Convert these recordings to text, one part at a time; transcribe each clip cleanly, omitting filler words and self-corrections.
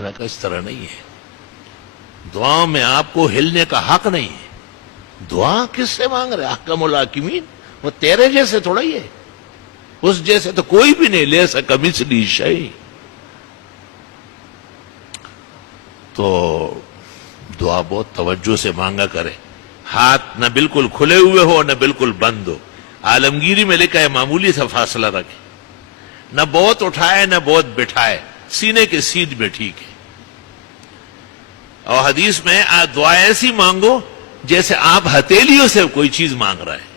میں نے کہا اس طرح نہیں ہے، دعا میں آپ کو ہلنے کا حق نہیں ہے. دعا کس سے مانگ رہے؟ احکم الحاکمین، وہ تیرے جیسے تھوڑا ہی ہے، اس جیسے تو کوئی بھی نہیں. لیس کمثلہ شیء. تو دعا بہت توجہ سے مانگا کرے، ہاتھ نہ بالکل کھلے ہوئے ہو نہ بالکل بند ہو. عالمگیری میں لکھا ہے معمولی سا فاصلہ رکھے، نہ بہت اٹھائے نہ بہت بٹھائے، سینے کے سیدھ میں ٹھیک ہے. اور حدیث میں دعا ایسی مانگو جیسے آپ ہتھیلیوں سے کوئی چیز مانگ رہے ہیں.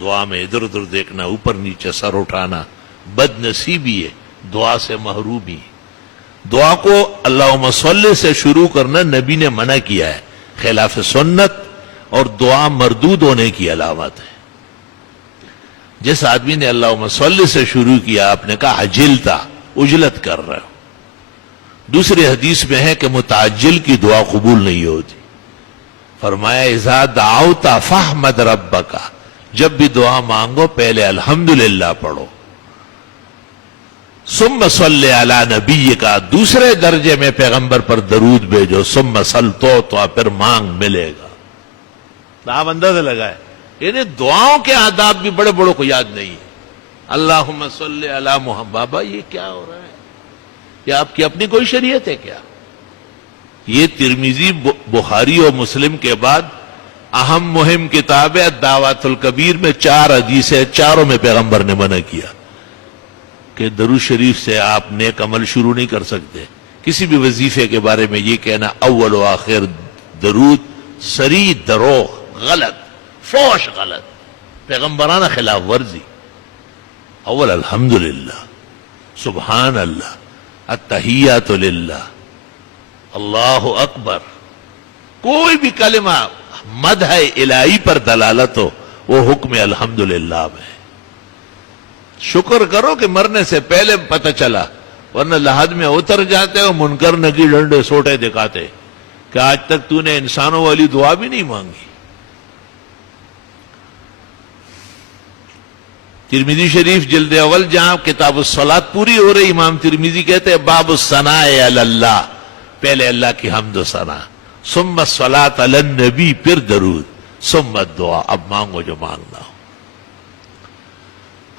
دعا میں ادھر ادھر دیکھنا، اوپر نیچے سر اٹھانا بد نصیبی ہے، دعا سے محرومی. دعا کو اللہم صلی سے شروع کرنا نبی نے منع کیا ہے، خلاف سنت اور دعا مردود ہونے کی علامت ہے. جس آدمی نے اللہم صلی سے شروع کیا، آپ نے کہا عجلتا، عجلت کر رہے ہو. دوسری حدیث میں ہے کہ متعجل کی دعا قبول نہیں ہوتی. فرمایا اذا دعوت فاحمد ربک، جب بھی دعا مانگو پہلے الحمدللہ پڑھو. ثم صلی علی نبیک، دوسرے درجے میں پیغمبر پر درود بھیجو. ثم صل تو پھر مانگ ملے گا. آپ اندازہ لگائے، یعنی دعاؤں کے آداب بھی بڑے بڑوں کو یاد نہیں ہے. اللہم صلی علی محمد. بابا یہ کیا ہو رہا ہے؟ یہ آپ کی اپنی کوئی شریعت ہے کیا؟ یہ ترمذی بخاری اور مسلم کے بعد اہم مہم کتاب ہے دعوات الکبیر میں 4 حدیث ہے، چاروں میں پیغمبر نے منع کیا کہ درود شریف سے آپ نیک عمل شروع نہیں کر سکتے. کسی بھی وظیفے کے بارے میں یہ کہنا اول و آخر درود سری دروغ، غلط، فوش، غلط، پیغمبرانہ خلاف ورزی. اول الحمدللہ، سبحان اللہ، التحیات للہ، اللہ اکبر. کوئی بھی کلمہ مدح الہی پر دلالت ہو وہ حکم الحمدللہ میں. شکر کرو کہ مرنے سے پہلے پتہ چلا، ورنہ لحد میں اتر جاتے ہو منکر نگی ڈنڈے سوٹے دکھاتے کہ آج تک تو نے انسانوں والی دعا بھی نہیں مانگی. ترمذی شریف جلد اول جہاں کتاب الصلاۃ پوری ہو رہی، امام ترمذی کہتے ہیں باب الثناء علی اللہ، پہلے اللہ کی حمد و ثنا، ثم الصلاۃ علی النبی، پھر درود، ثم الدعاء. اب مانگو جو مانگنا ہو.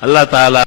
اللہ تعالی